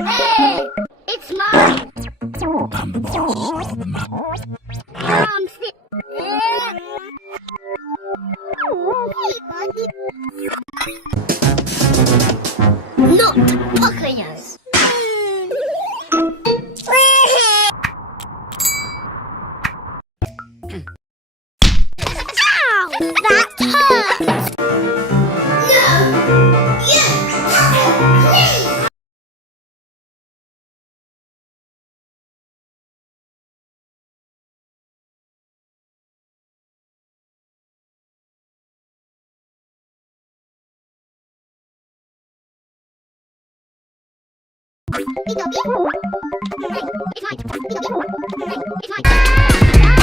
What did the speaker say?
Hey, it's mine. I'm the boss of the mountain. Not Pocoyo. Ow! That hurts! No! You! Please! It's mine. It's mine.